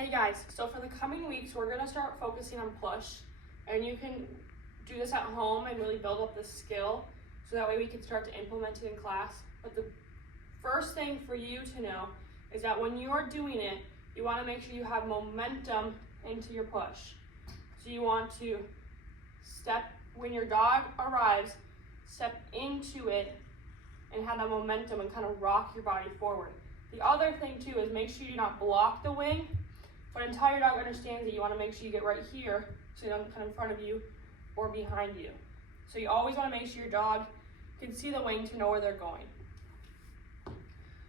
Hey guys, so for the coming weeks, we're gonna start focusing on push, and you can do this at home and really build up this skill, so that way we can start to implement it in class. But the first thing for you to know is that when you're doing it, you wanna make sure you have momentum into your push. So you want to when your dog arrives, step into it and have that momentum and kind of rock your body forward. The other thing too is make sure you do not block the wing, but until your dog understands it, you want to make sure you get right here so you don't come in front of you or behind you. So you always want to make sure your dog can see the wing to know where they're going.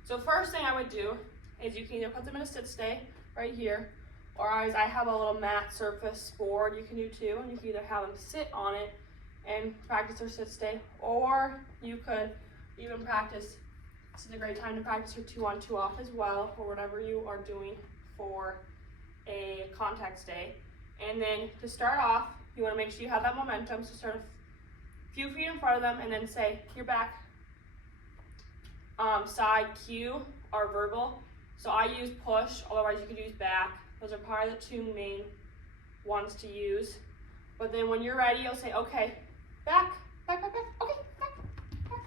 So first thing I would do is you can either put them in a sit stay right here, or I have a little mat surface board you can do too, and you can either have them sit on it and practice their sit stay, or you could even practice. This is a great time to practice your 2 on 2 off as well, or whatever you are doing for a contact stay. And then to start off, you want to make sure you have that momentum, so start a few feet in front of them and then say your back side cue or verbal. So I use push, otherwise you could use back. Those are probably the 2 main ones to use. But then when you're ready, you'll say, okay, back, back, back, back, okay, back, back.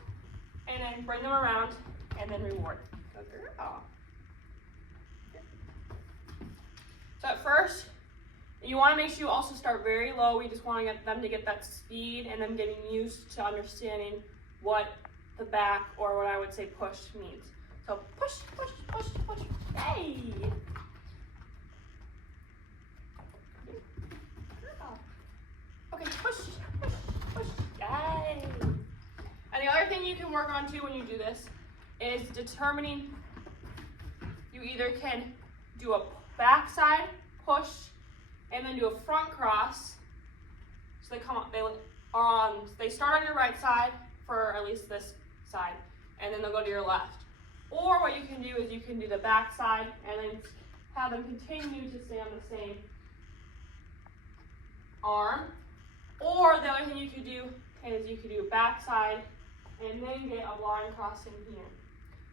And then bring them around and then reward. Good girl. So at first, you want to make sure you also start very low. We just want to get them to get that speed and them getting used to understanding what the back, or what I would say push, means. So push, push, push, push, hey! Okay, push, push, push, yay! And the other thing you can work on too when you do this is determining, you either can do a backside push and then do a front cross. So they come up, they start on your right side for at least this side, and then they'll go to your left. Or what you can do is you can do the back side and then have them continue to stay on the same arm. Or the other thing you could do is you could do a backside and then get a blind cross in here.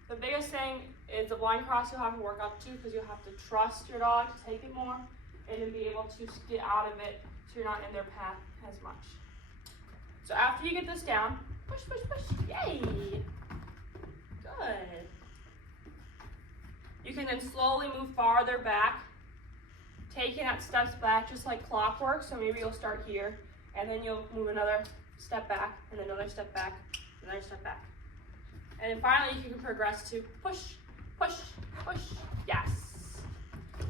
The biggest thing is the blind cross you'll have to work up to, because you'll have to trust your dog to take it more and then be able to get out of it so you're not in their path as much. So after you get this down, push, push, push, yay! Good. You can then slowly move farther back, taking that steps back just like clockwork. So maybe you'll start here, and then you'll move another step back, and then another step back, another step back. And then finally you can progress to push, push, push, yes.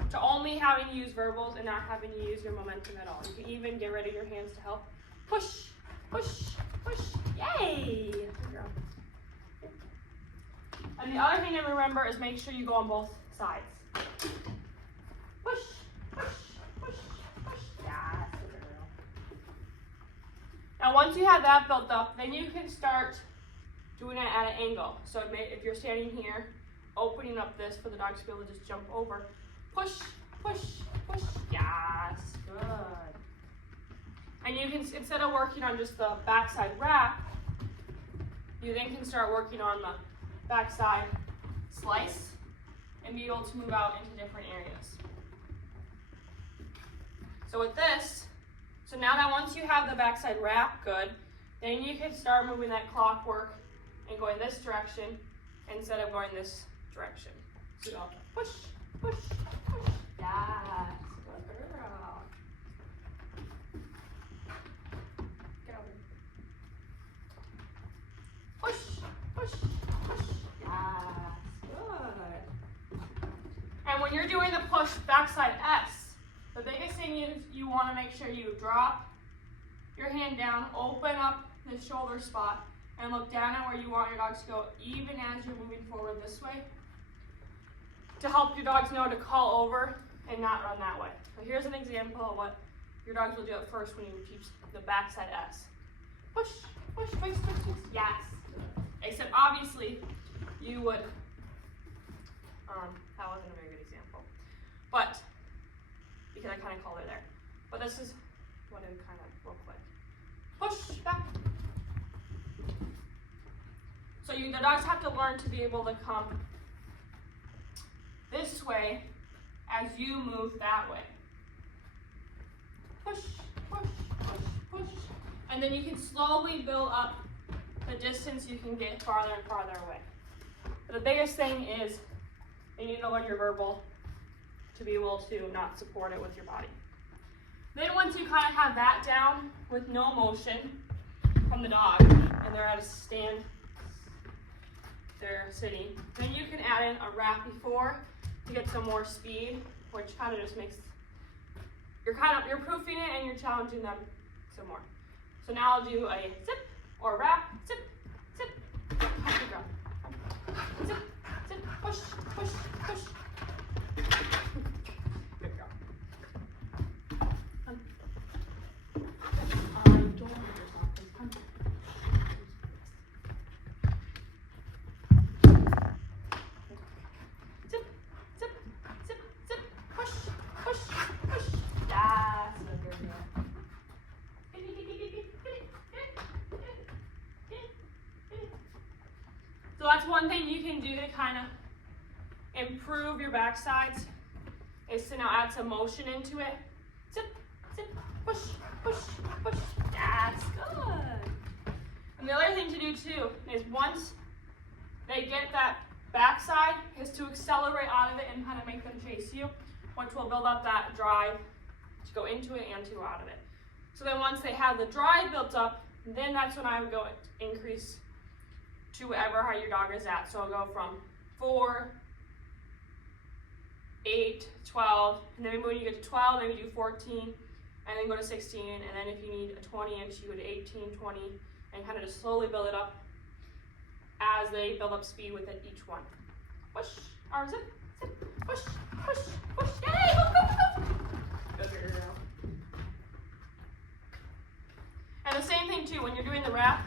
To only having to use verbals and not having to use your momentum at all. You can even get rid of your hands to help. Push, push, push, yay! And the other thing to remember is make sure you go on both sides. Push, push, push, push, yes. Now once you have that built up, then you can start doing it at an angle. So if you're standing here, opening up this for the dog to be able to just jump over. Push, push, push, yes, good. And you can, instead of working on just the backside wrap, you then can start working on the backside slice and be able to move out into different areas. So with this, so now that once you have the backside wrap good, then you can start moving that clockwork and going this direction instead of going this direction. So go push, push, push, yes, good girl. Get over. Push, push, push, yes, good. And when you're doing the push backside S, the biggest thing is you want to make sure you drop your hand down, open up the shoulder spot, and look down at where you want your dogs to go, even as you're moving forward this way, to help your dogs know to call over and not run that way. So here's an example of what your dogs will do at first when you teach the backside S. Push, push, push, push, push, yes. Except obviously you would, that wasn't a very good example, but because I kind of called it there. But this is what it kind of looked like. Push, back. So the dogs have to learn to be able to come this way as you move that way. Push, push, push, push. And then you can slowly build up the distance you can get farther and farther away. But the biggest thing is you need to learn your verbal to be able to not support it with your body. Then once you kind of have that down with no motion from the dog, and they're at a stand, they're sitting, then you can add in a wrap before to get some more speed, which kind of just makes, you're proofing it and you're challenging them some more. So now I'll do a zip or wrap, zip, zip, touch the ground. Zip, zip, push, push, push. Good girl. Don't hurt yourself. Zip, zip, zip, zip, push, push, push. That's a good girl. So that's one thing you can do to kind of improve your backsides, is to now add some motion into it. Zip, zip, push, push, push. That's good. And the other thing to do too is once they get that backside is to accelerate out of it and kind of make them chase you, which will build up that drive to go into it and to go out of it. So then once they have the drive built up, then that's when I would go increase to whatever height your dog is at. So I'll go from 4, 8, 12, and then when you get to 12, maybe do 14, and then go to 16, and then if you need a 20-inch, you go to 18, 20, and kind of just slowly build it up as they build up speed with it, each one. Push, or zip, zip, push, push, push, yay, go, go, go. Good girl. And the same thing too, when you're doing the wrap,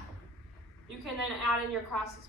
you can then add in your crosses